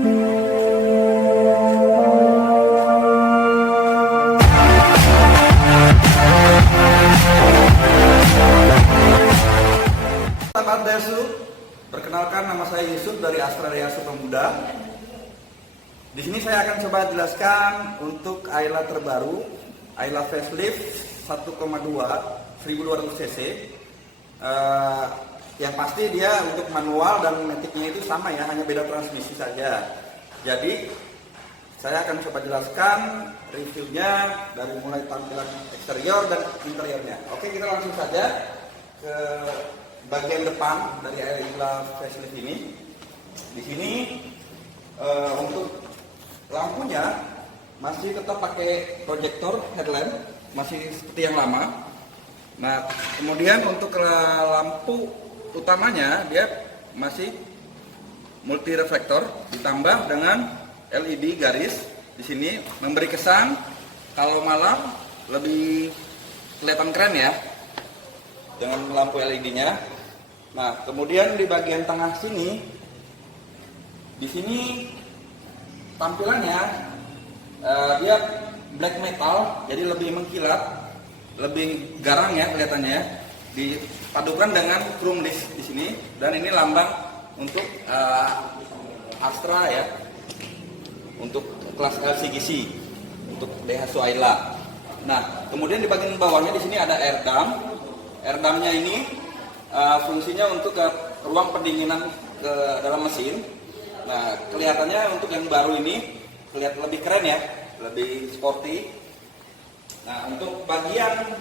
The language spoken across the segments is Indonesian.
Sahabat Dayasu, perkenalkan nama saya Yusuf dari Astra Dayasu Pemuda. Di sini saya akan coba jelaskan untuk Ayla terbaru, Ayla facelift 1,2 1200 cc. Yang pasti dia untuk manual dan maticnya itu sama ya, hanya beda transmisi saja. Jadi saya akan coba jelaskan reviewnya dari mulai tampilan eksterior dan interiornya. Oke, kita langsung saja ke bagian depan dari Ayla facelift ini. Di sini untuk lampunya masih tetap pakai proyektor headlamp, masih seperti yang lama. Nah, kemudian untuk lampu utamanya dia masih multi reflektor ditambah dengan LED garis. Di sini memberi kesan kalau malam lebih kelihatan keren ya dengan lampu LED-nya. Nah, kemudian di bagian tengah sini, di sini tampilannya dia black metal, jadi lebih mengkilat, lebih garang ya kelihatannya ya. Dipadukan dengan chrome disc di sini, dan ini lambang untuk Astra ya, untuk kelas LCGC, untuk Daihatsu Ayla. Nah, kemudian di bagian bawahnya di sini ada air dam. Air damnya ini fungsinya untuk ruang pendinginan ke dalam mesin. Nah, kelihatannya untuk yang baru ini kelihatan lebih keren ya, lebih sporty. Nah, untuk bagian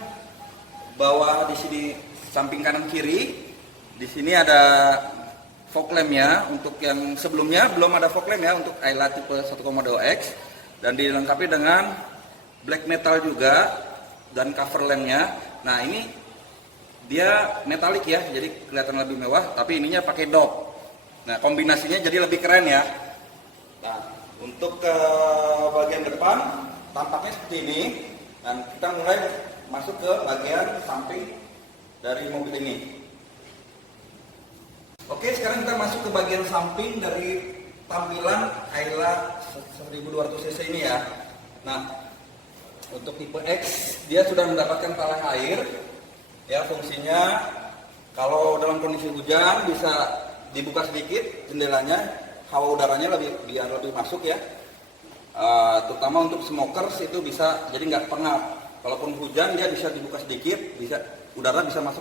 bawah di sini samping kanan kiri, di sini ada fog lampnya. Untuk yang sebelumnya belum ada fog lamp ya untuk Ayla tipe 1,2X, dan dilengkapi dengan black metal juga dan cover lampnya. Nah, ini dia metalik ya, jadi kelihatan lebih mewah, tapi ininya pakai dop. Nah, kombinasinya jadi lebih keren ya. Nah, untuk ke bagian depan tampaknya seperti ini, dan kita mulai masuk ke bagian samping dari mobil ini. Oke, sekarang kita masuk ke bagian samping dari tampilan Ayla 1200 cc ini ya. Nah, untuk tipe X dia sudah mendapatkan talang air ya. Fungsinya kalau dalam kondisi hujan bisa dibuka sedikit jendelanya, hawa udaranya biar lebih masuk ya. Terutama untuk smokers itu bisa, jadi nggak pengap. Kalaupun hujan dia bisa dibuka sedikit, bisa udara bisa masuk,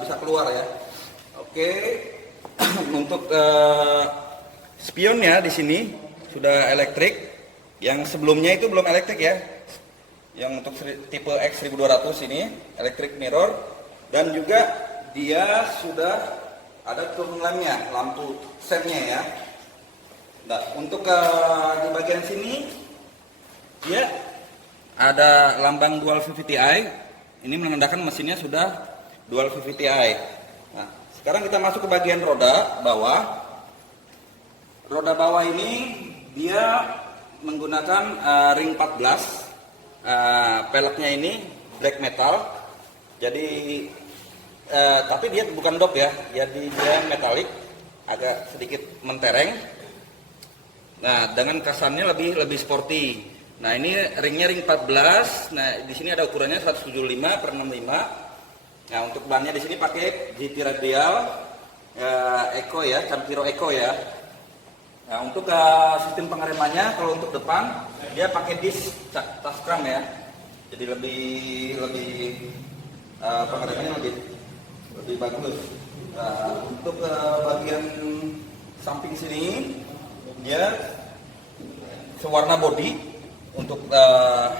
bisa keluar ya. Oke. Untuk spionnya di sini sudah elektrik. Yang sebelumnya itu belum elektrik ya. Yang untuk tipe X 1200 ini elektrik mirror, dan juga dia sudah ada turn lampnya, lampu sennya ya. Nah, untuk di bagian sini dia ada lambang dual VVT-i. Ini menandakan mesinnya sudah dual VVT-i. Nah, sekarang kita masuk ke bagian roda bawah. Roda bawah ini dia menggunakan ring 14. Peleknya ini black metal. Jadi tapi dia bukan dop ya. Jadi dia metalik, agak sedikit mentereng. Nah, dengan kesannya lebih sporty. Nah, ini ringnya ring 14. Nah, di sini ada ukurannya 175/65. Nah, untuk bannya di sini pakai GT radial Eco ya, Campiro Eco ya. Nah, untuk sistem pengeremannya, kalau untuk depan dia pakai disc Tascam ya. Jadi lebih pengeremannya lebih bagus. Nah, untuk bagian samping sini dia sewarna body untuk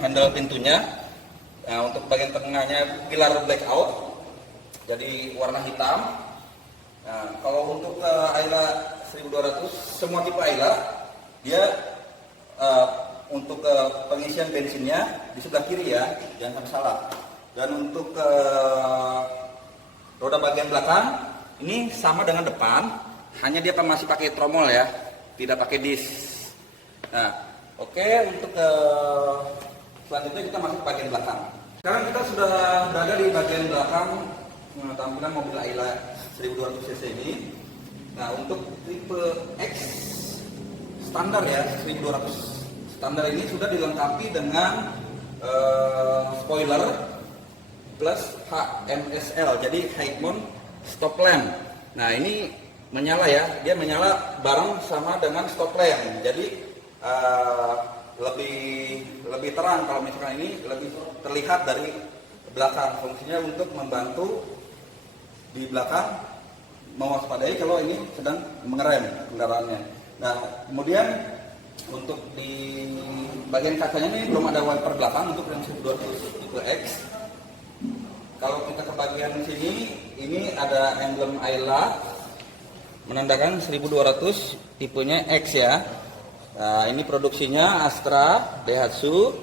handle pintunya. Nah, untuk bagian tengahnya pilar blackout, jadi warna hitam. Nah, kalau untuk Ayla 1200 semua tipe Ayla dia untuk pengisian bensinnya di sebelah kiri ya, jangan sampai salah. Dan untuk roda bagian belakang ini sama dengan depan, hanya dia masih pakai tromol ya, tidak pakai disc. Nah, oke, untuk selanjutnya kita masuk ke bagian belakang. Sekarang kita sudah berada di bagian belakang tampilan mobil Ayla 1200 cc ini. Nah, untuk tipe X standar ya, 1200 standar ini sudah dilengkapi dengan spoiler plus HMSL, jadi high mount stop lamp. Nah ini menyala ya, dia menyala bareng sama dengan stop lamp, jadi lebih terang. Kalau misalkan ini lebih terlihat dari belakang, fungsinya untuk membantu di belakang mewaspadai kalau ini sedang mengerem kendaraannya. Nah kemudian untuk di bagian kacanya ini belum ada wiper belakang untuk yang 1200 tipe X. Kalau kita ke bagian sini, ini ada emblem Ayla menandakan 1200 tipenya X ya. Nah, ini produksinya Astra Daihatsu.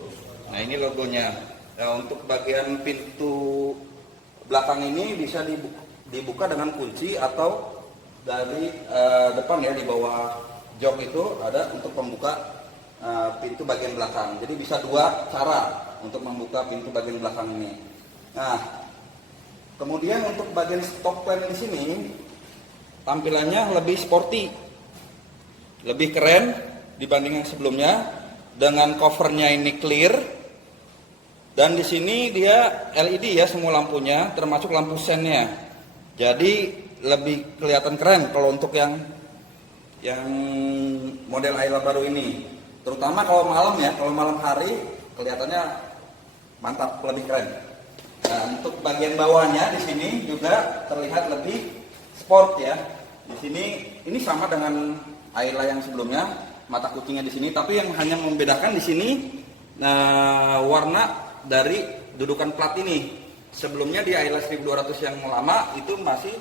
Nah, ini logonya. Nah, untuk bagian pintu belakang ini bisa dibuka dengan kunci atau dari depan ya, di bawah jok itu ada untuk membuka pintu bagian belakang. Jadi bisa dua cara untuk membuka pintu bagian belakang ini. Nah, kemudian untuk bagian stop lamp di sini tampilannya lebih sporty, lebih keren dibanding yang sebelumnya, dengan covernya ini clear, dan di sini dia LED ya semua lampunya, termasuk lampu sennya. Jadi lebih kelihatan keren kalau untuk yang model Ayla baru ini, terutama kalau malam ya, kalau malam hari kelihatannya mantap, lebih keren. Nah, untuk bagian bawahnya di sini juga terlihat lebih sport ya. Di sini ini sama dengan Ayla yang sebelumnya, mata kucingnya di sini, tapi yang hanya membedakan di sini warna dari dudukan plat ini. Sebelumnya di Ayla 1200 yang lama itu masih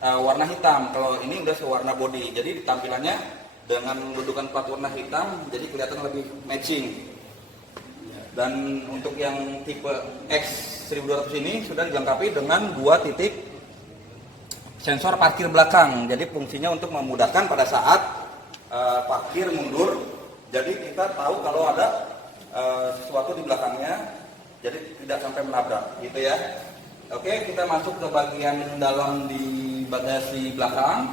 warna hitam, kalau ini udah sewarna body, jadi tampilannya dengan dudukan plat warna hitam jadi kelihatan lebih matching. Dan untuk yang tipe X 1200 ini sudah dilengkapi dengan 2 titik sensor parkir belakang, jadi fungsinya untuk memudahkan pada saat parkir mundur, jadi kita tahu kalau ada sesuatu di belakangnya, jadi tidak sampai menabrak gitu ya. Oke, kita masuk ke bagian dalam di bagasi belakang.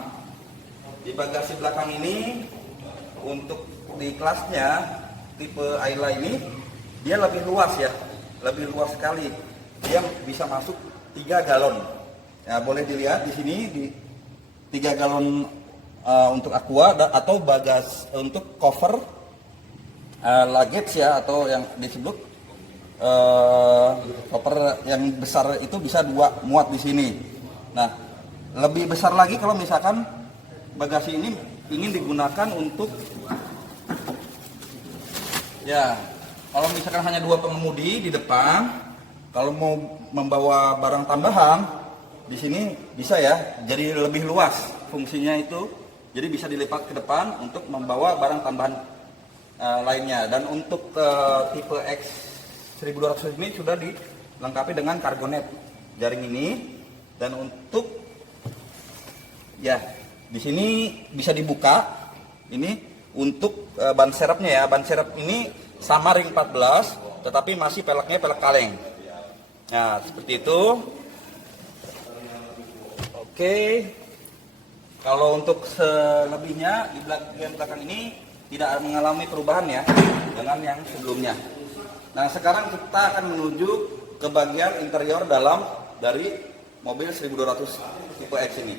Di bagasi belakang ini untuk di kelasnya tipe Ayla ini dia lebih luas ya, lebih luas sekali. Dia bisa masuk 3 galon. Ya, boleh dilihat di sini di 3 galon untuk aqua atau bagas untuk cover luggage ya, atau yang disebut koper yang besar itu bisa 2 muat di sini. Nah, lebih besar lagi kalau misalkan bagasi ini ingin digunakan untuk ya, kalau misalkan hanya 2 pengemudi di depan, kalau mau membawa barang tambahan di sini bisa ya, jadi lebih luas fungsinya itu. Jadi bisa dilipat ke depan untuk membawa barang tambahan lainnya. Dan untuk tipe X 1200 ini sudah dilengkapi dengan Cargonet jaring ini. Dan untuk ya di sini bisa dibuka. Ini untuk ban serepnya ya. Ban serep ini sama ring 14, tetapi masih peleknya pelek kaleng. Nah seperti itu. Oke. Kalau untuk selebihnya di bagian belakang ini tidak mengalami perubahan ya dengan yang sebelumnya. Nah sekarang kita akan menuju ke bagian interior dalam dari mobil 1200 tipe X ini.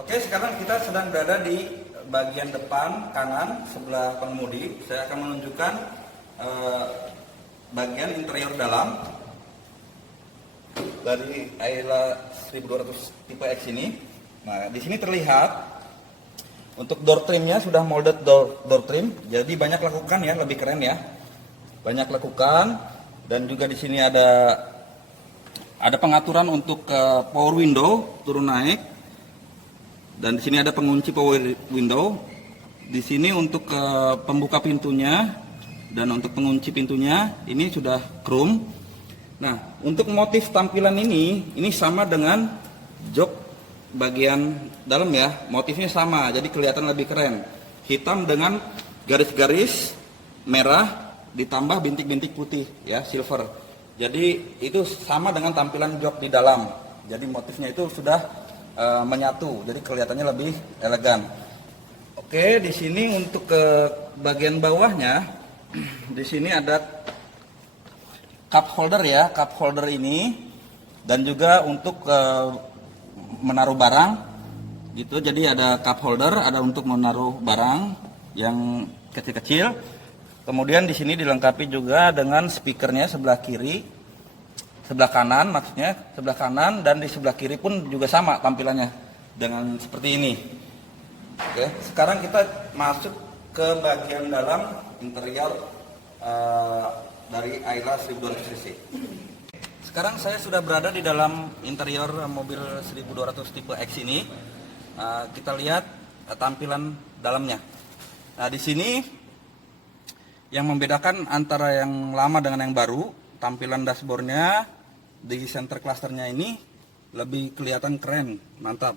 Oke, sekarang kita sedang berada di bagian depan kanan sebelah pengemudi. Saya akan menunjukkan bagian interior dalam dari Ayla 1200 tipe X ini. Nah, di sini terlihat untuk door trimnya sudah molded door trim. Jadi banyak lekukan ya, lebih keren ya. Banyak lekukan, dan juga di sini ada pengaturan untuk power window turun naik. Dan di sini ada pengunci power window. Di sini untuk pembuka pintunya dan untuk pengunci pintunya ini sudah chrome. Nah, untuk motif tampilan ini sama dengan jok bagian dalam ya, motifnya sama, jadi kelihatan lebih keren. Hitam dengan garis-garis merah ditambah bintik-bintik putih ya, silver. Jadi itu sama dengan tampilan jok di dalam. Jadi motifnya itu sudah menyatu, jadi kelihatannya lebih elegan. Oke, di sini untuk ke bagian bawahnya, di sini ada cup holder ya, cup holder ini, dan juga untuk menaruh barang, gitu. Jadi ada cup holder, ada untuk menaruh barang yang kecil-kecil. Kemudian di sini dilengkapi juga dengan speakernya sebelah kiri, sebelah kanan maksudnya, sebelah kanan, dan di sebelah kiri pun juga sama tampilannya dengan seperti ini. Oke, sekarang kita masuk ke bagian dalam interior dari Ayla 1200 cc. Sekarang saya sudah berada di dalam interior mobil 1200 tipe X ini. Kita lihat tampilan dalamnya. Nah, di sini yang membedakan antara yang lama dengan yang baru, tampilan dashboardnya di center clusternya ini lebih kelihatan keren, mantap.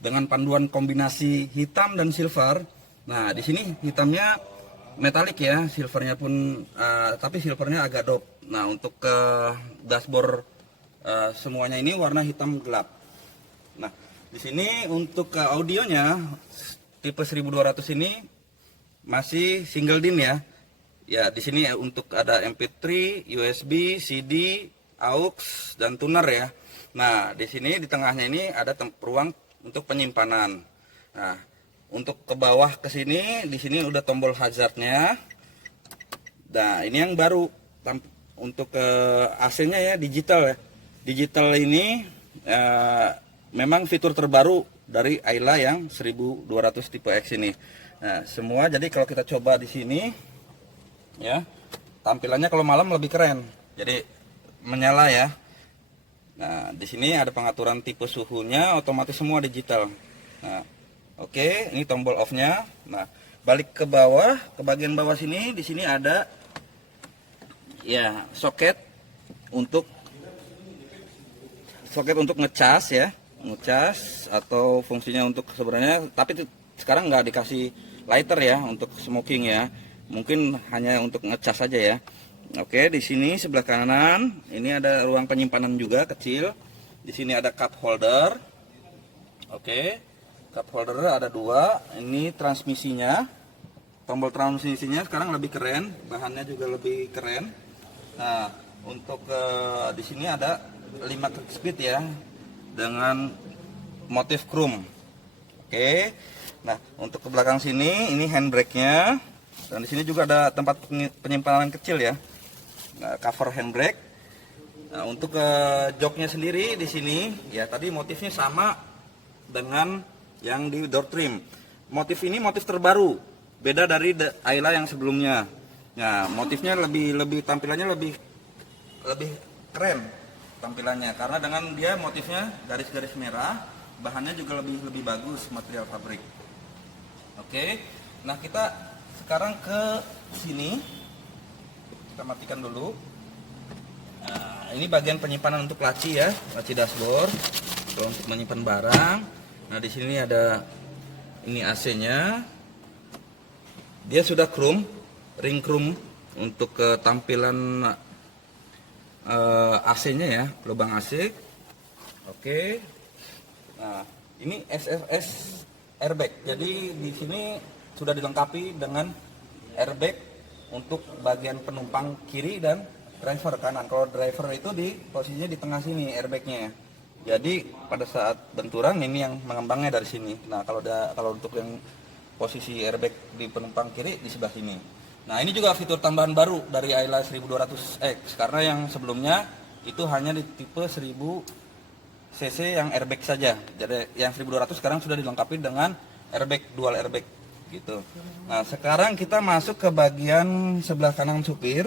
Dengan panduan kombinasi hitam dan silver. Nah, di sini hitamnya metalik ya, silvernya pun, tapi silvernya agak dop. Nah, untuk ke dashboard semuanya ini warna hitam gelap. Nah, di sini untuk ke audionya tipe 1200 ini masih single DIN ya. Ya, di sini untuk ada MP3, USB, CD, aux dan tuner ya. Nah, di sini di tengahnya ini ada ruang untuk penyimpanan. Nah, untuk ke bawah ke sini, di sini udah tombol hazardnya. Nah, ini yang baru untuk ke AC-nya ya, digital ya. Digital ini memang fitur terbaru dari Ayla yang 1200 tipe X ini. Nah, semua jadi kalau kita coba di sini ya, tampilannya kalau malam lebih keren. Jadi menyala ya. Nah, di sini ada pengaturan tipe suhunya, otomatis semua digital. Nah, oke, ini tombol off-nya. Nah, balik ke bawah, ke bagian bawah sini, di sini ada ya soket untuk ngecas ya, ngecas atau fungsinya untuk sebenarnya, tapi sekarang nggak dikasih lighter ya untuk smoking ya. Mungkin hanya untuk ngecas saja ya. Oke, di sini sebelah kanan ini ada ruang penyimpanan juga kecil. Di sini ada cup holder. Oke, cup holder ada 2. Ini transmisinya. Tombol transmisinya sekarang lebih keren, bahannya juga lebih keren. Nah, untuk di sini ada 5 speed ya dengan motif chrome. Oke. Nah, untuk ke belakang sini ini handbrake-nya. Dan di sini juga ada tempat penyimpanan kecil ya. Nah, cover handbrake. Nah, untuk joknya sendiri di sini ya tadi motifnya sama dengan yang di door trim. Motif ini motif terbaru, beda dari Ayla yang sebelumnya. Nah, motifnya lebih tampilannya lebih keren tampilannya karena dengan dia motifnya garis-garis merah, bahannya juga lebih bagus, material pabrik. Oke. Nah, kita sekarang ke sini. Kita matikan dulu. Nah, ini bagian penyimpanan untuk laci ya, laci dashboard. Kalau untuk menyimpan barang. Nah, di sini ada ini AC-nya. Dia sudah chrome, ring chrome untuk ketampilan AC-nya ya, lubang AC. Oke. Nah, ini SFS airbag. Jadi di sini sudah dilengkapi dengan airbag untuk bagian penumpang kiri dan driver kanan. Kalau driver itu di posisinya di tengah sini airbagnya. Jadi pada saat benturan ini yang mengembangnya dari sini. Nah, kalau untuk yang posisi airbag di penumpang kiri di sebelah sini. Nah, ini juga fitur tambahan baru dari Ayla 1200X karena yang sebelumnya itu hanya di tipe 1000 cc yang airbag saja. Jadi yang 1200 sekarang sudah dilengkapi dengan airbag, dual airbag gitu. Nah, sekarang kita masuk ke bagian sebelah kanan supir.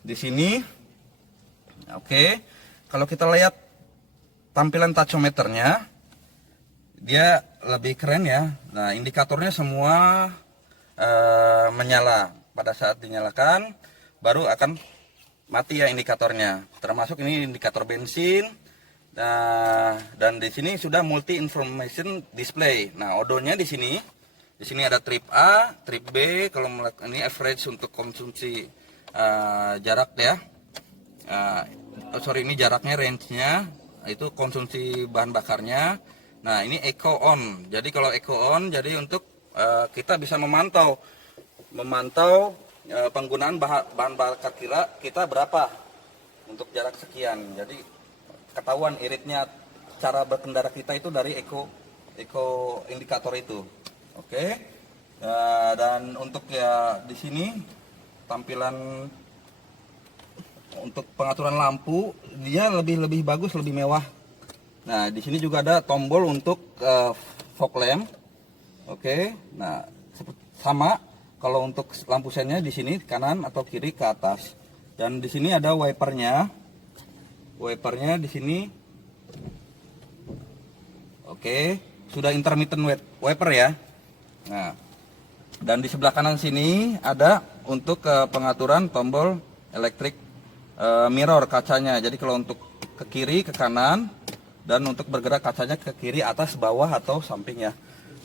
Di sini. Oke. Kalau kita lihat tampilan tachometernya, dia lebih keren ya. Nah, indikatornya semua menyala. Pada saat dinyalakan baru akan mati ya indikatornya. Termasuk ini indikator bensin. Nah, dan di sini sudah multi information display. Nah, odonya di sini. Di sini ada trip A, trip B. Kalau ini average untuk konsumsi jarak ya. Ini jaraknya, range-nya itu konsumsi bahan bakarnya. Nah, ini eco on. Jadi kalau eco on, jadi untuk kita bisa memantau penggunaan bahan bakar kita berapa untuk jarak sekian. Jadi ketahuan iritnya cara berkendara kita itu dari eco indikator itu. Oke. Dan untuk ya di sini tampilan untuk pengaturan lampu dia lebih bagus, lebih mewah. Nah, di sini juga ada tombol untuk fog lamp. Oke. Nah, sama kalau untuk lampu sennya di sini kanan atau kiri ke atas. Dan di sini ada wipernya. Wipernya di sini. Oke, sudah intermittent wiper ya. Nah, dan di sebelah kanan sini ada untuk pengaturan tombol elektrik mirror kacanya. Jadi kalau untuk ke kiri, ke kanan, dan untuk bergerak kacanya ke kiri, atas, bawah atau samping ya.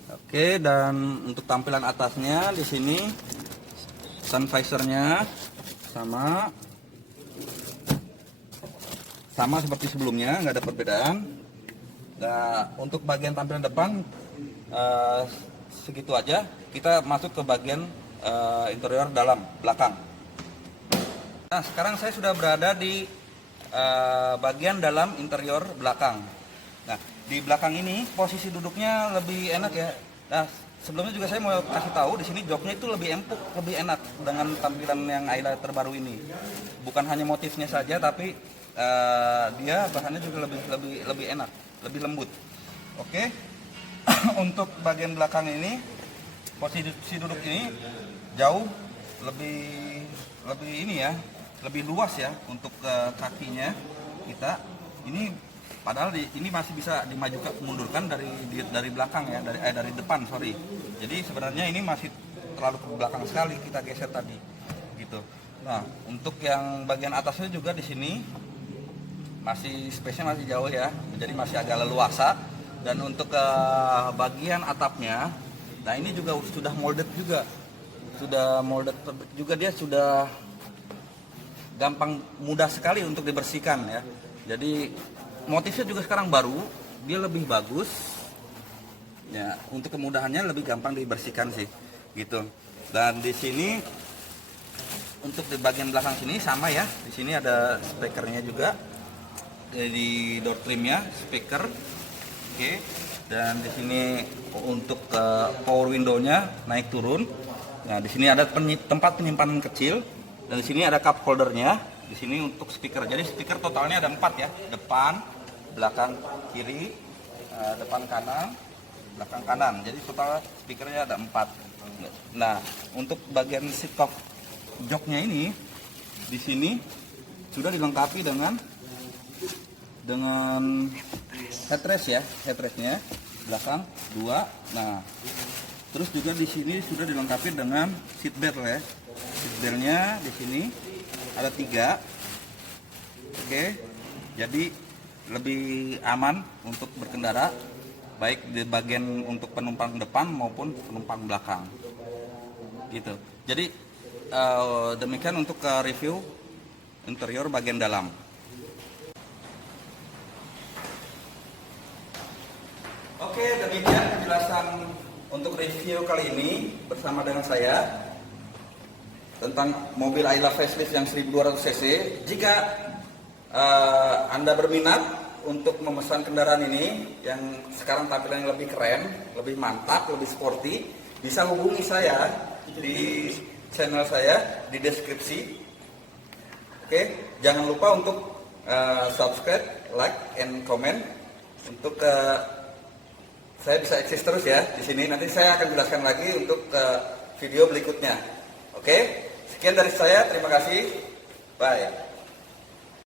Oke, dan untuk tampilan atasnya di sini sun visornya sama seperti sebelumnya, nggak ada perbedaan. Nah, untuk bagian tampilan depan segitu aja. Kita masuk ke bagian interior dalam belakang. Nah, sekarang saya sudah berada di bagian dalam interior belakang. Nah, di belakang ini posisi duduknya lebih enak ya. Nah, sebelumnya juga saya mau kasih tahu di sini joknya itu lebih empuk, lebih enak dengan tampilan yang Ayla terbaru ini. Bukan hanya motifnya saja, tapi dia bahannya juga lebih enak, lebih lembut. Oke. Untuk bagian belakang ini posisi duduk ini jauh lebih ini ya, lebih luas ya untuk kakinya kita. Ini padahal ini masih bisa dimajukan mundurkan dari belakang ya, dari depan, sorry. Jadi sebenarnya ini masih terlalu ke belakang sekali, kita geser tadi gitu. Nah, untuk yang bagian atasnya juga di sini masih space-nya masih jauh ya, jadi masih agak leluasa. Dan untuk bagian atapnya, nah ini juga sudah molded juga, dia sudah gampang, mudah sekali untuk dibersihkan ya. Jadi motifnya juga sekarang baru, dia lebih bagus ya, untuk kemudahannya lebih gampang dibersihkan sih gitu. Dan di sini untuk di bagian belakang sini sama ya, di sini ada speakernya juga, di door trimnya speaker. Oke. Dan di sini untuk power window-nya naik turun. Nah, di sini ada tempat penyimpanan kecil, dan di sini ada cup holdernya. Di sini untuk speaker. Jadi speaker totalnya ada 4 ya, depan, belakang kiri, depan kanan, belakang kanan. Jadi total speakernya ada 4. Nah, untuk bagian seat cover joknya ini di sini sudah dilengkapi dengan headrest ya, headrestnya belakang 2. Nah, terus juga di sini sudah dilengkapi dengan seat belt ya. Seat beltnya di sini ada 3. Oke, jadi lebih aman untuk berkendara, baik di bagian untuk penumpang depan maupun penumpang belakang. Gitu. Jadi demikian untuk review interior bagian dalam. Oke, demikian penjelasan untuk review kali ini bersama dengan saya tentang mobil Ayla facelift yang 1200 cc. Jika Anda berminat untuk memesan kendaraan ini yang sekarang tampilannya lebih keren, lebih mantap, lebih sporty, bisa hubungi saya di channel saya di deskripsi. Oke, jangan lupa untuk subscribe, like, and comment untuk saya bisa eksis terus ya di sini. Nanti saya akan jelaskan lagi untuk video berikutnya. Oke, sekian dari saya. Terima kasih. Bye.